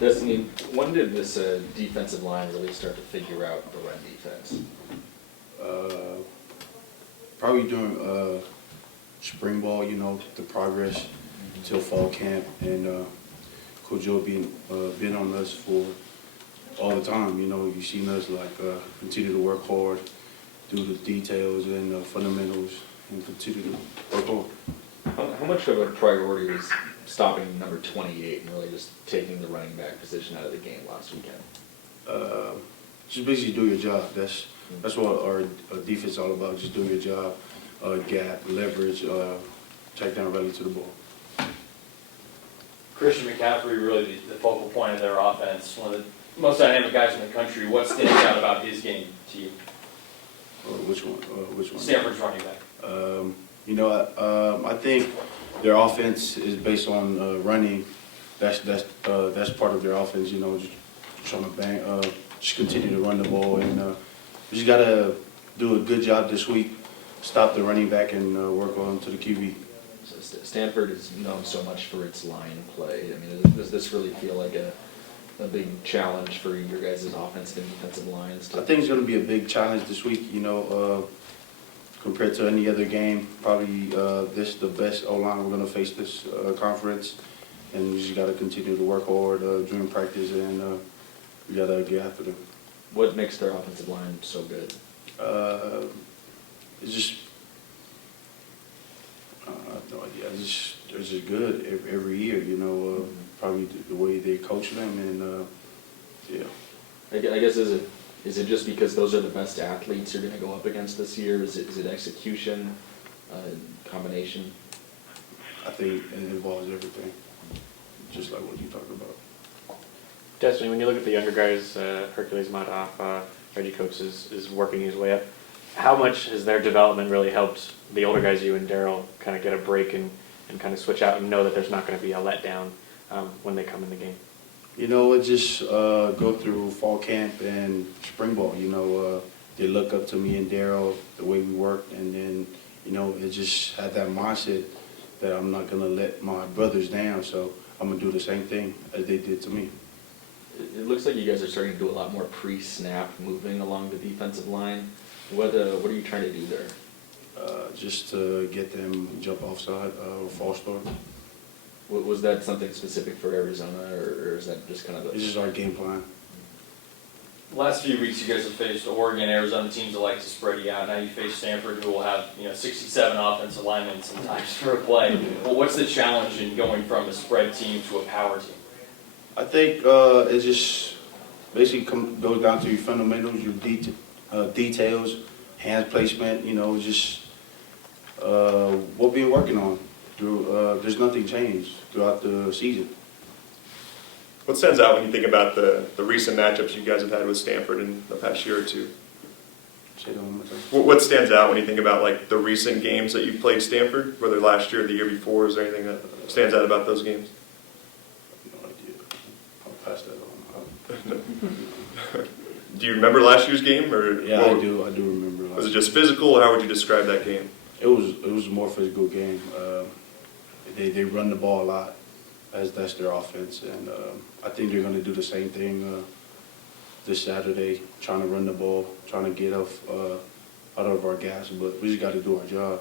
Destiny, when did this defensive line really start to figure out the run defense? Probably during spring ball, you know, the progress till fall camp, and Coach Joe been on us for all the time. You know, you've seen us like continue to work hard, do the details and fundamentals, and continue to work hard. How much of a priority was stopping number 28 and really just taking the running back position out of the game last weekend? Just basically do your job. That's what our defense is all about. Just doing your job, gap, leverage, check down rally to the ball. Christian McCaffrey, really the focal point of their offense, one of the most dynamic guys in the country. What stands out about his game to you? Which one? Stanford's running back. You know, I think their offense is based on running. That's part of their offense. You know, just trying to just continue to run the ball, and we just gotta do a good job this week. Stop the running back and work on to the QB. So Stanford is known so much for its line play. I mean, does this really feel like a big challenge for your guys' offensive and defensive lines? I think it's going to be a big challenge this week, you know, compared to any other game. Probably this is the best O-line we're going to face this conference, and we just got to continue to work hard during practice, and we got to get after them. What makes their offensive line so good? It's just, I have no idea. They're just good every year, you know. Probably the way they coach them, and yeah. I guess is it just because those are the best athletes you're going to go up against this year? Is it execution, combination? I think it involves everything, just like what you talked about. Destiny, when you look at the younger guys, Hercules Matafa, Reggie Cooks is working his way up. How much has their development really helped the older guys, you and Daryl, kind of get a break and kind of switch out and know that there's not going to be a letdown when they come in the game? You know, it just go through fall camp and spring ball. You know, they look up to me and Daryl, the way we work, and then, you know, it just had that mindset that I'm not going to let my brothers down, so I'm going to do the same thing as they did to me. It looks like you guys are starting to do a lot more pre-snap moving along the defensive line. What are you trying to do there? Just to get them jump offside or false start. Was that something specific for Arizona, or is that just kind of It's just our game plan. The last few weeks, you guys have faced Oregon, Arizona teams that like to spread you out. Now you face Stanford, who will have 67 offensive linemen sometimes for a play. Well, what's the challenge in going from a spread team to a power team? I think it just basically goes down to your fundamentals, your details, hand placement. You know, just what we've been working on. There's nothing changed throughout the season. What stands out when you think about the recent matchups you guys have had with Stanford in the past year or two? Say that one more time. What stands out when you think about like the recent games that you played Stanford, whether last year or the year before? Is there anything that stands out about those games? No idea. I'll pass that on. Do you remember last year's game, or Yeah, I do remember. Was it just physical, or how would you describe that game? It was a more physical game. They run the ball a lot, as that's their offense, and I think they're going to do the same thing this Saturday, trying to run the ball, trying to get out of our gas, but we just got to do our job.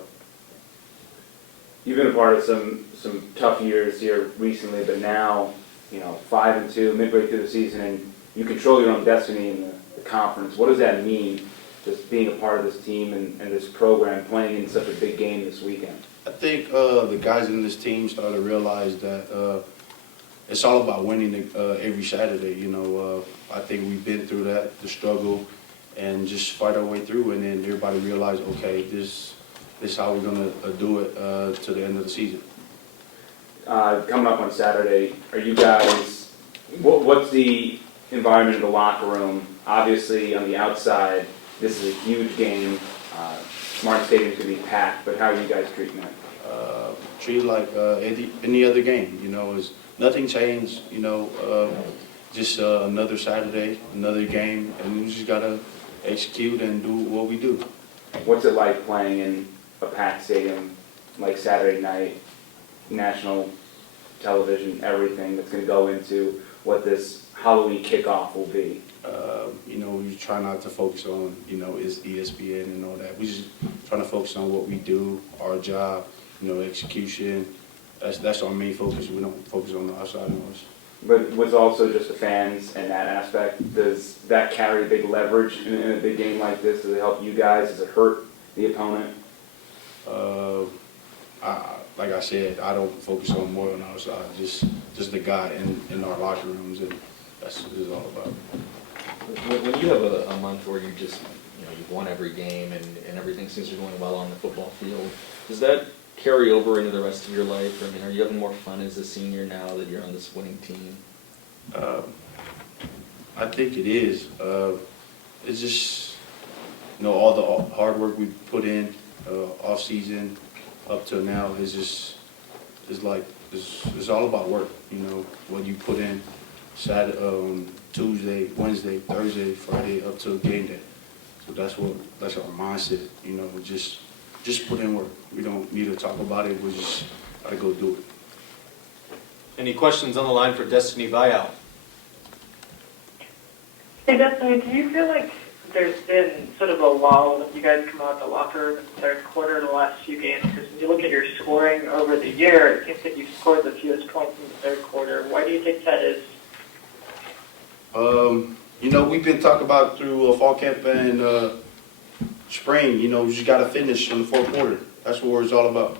You've been a part of some tough years here recently, but now, 5-2, midway through the season, and you control your own destiny in the conference. What does that mean, just being a part of this team and this program, playing in such a big game this weekend? I think the guys in this team started to realize that it's all about winning every Saturday. I think we've been through that, the struggle, and just fight our way through. And then everybody realized, okay, this is how we're going to do it to the end of the season. Coming up on Saturday, are you guys? What's the environment in the locker room? Obviously, on the outside, this is a huge game. Smart Stadium's going to be packed, but how are you guys treating that? Treat it like any other game. Nothing changed. Just another Saturday, another game, and we just gotta execute and do what we do. What's it like playing in a packed stadium like Saturday night, national television, everything that's going to go into what this Halloween kickoff will be? You know, we try not to focus on, you know, is ESPN and all that. We just trying to focus on what we do, our job, you know, execution. That's our main focus. We don't focus on the outside noise. But with also just the fans and that aspect, does that carry big leverage in a big game like this? Does it help you guys? Does it hurt the opponent? Like I said, I don't focus on more on the outside. Just the guy in our locker rooms, and that's what it's all about. When you have a month where you just, you know, you've won every game and everything seems to be going well on the football field, does that carry over into the rest of your life? I mean, are you having more fun as a senior now that you're on this winning team? I think it is. It's just, you know, all the hard work we put in off season up till now is just, it's all about work. You know, what you put in Saturday, Tuesday, Wednesday, Thursday, Friday, up till game day. So that's our mindset. You know, just put in work. We don't need to talk about it. We just gotta go do it. Any questions on the line for Destiny Vaeao? Hey, Destiny, do you feel like there's been sort of a lull when you guys come out of the locker room in the third quarter the last few games? Because when you look at your scoring over the year, it seems like you've scored the fewest points in the third quarter. Why do you think that is? You know, we've been talking about through fall camp and spring, you know, we just got to finish in the fourth quarter. That's what it's all about.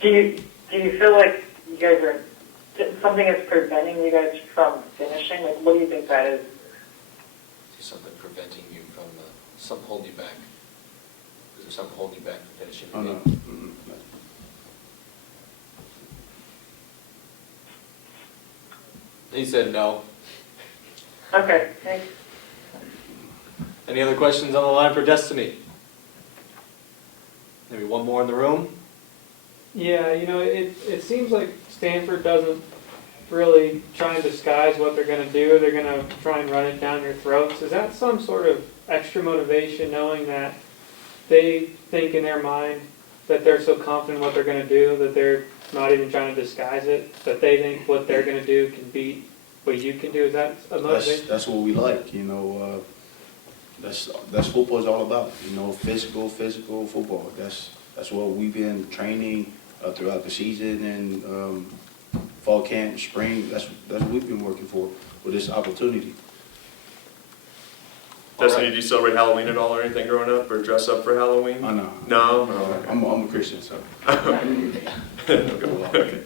Do you feel like you guys are, something is preventing you guys from finishing? Like, what do you think that is? Is something preventing you from, something holding you back? Is there something holding you back from finishing the Oh, game? no. Mm-mm. He said no. Okay, thanks. Any other questions on the line for Destiny? Maybe one more in the room? Yeah, you know, it seems like Stanford doesn't really try and disguise what they're going to do. They're going to try and run it down your throats. Is that some sort of extra motivation, knowing that they think in their mind that they're so confident in what they're going to do that they're not even trying to disguise it, that they think what they're going to do can beat what you can do? Is that a motivation? That's what we like, you know. That's football's all about, you know, physical football. That's what we've been training throughout the season and fall camp, spring. That's what we've been working for with this opportunity. Destiny, do you celebrate Halloween at all or anything growing up, or dress up for Halloween? I know. No? I'm a Christian, so. Okay.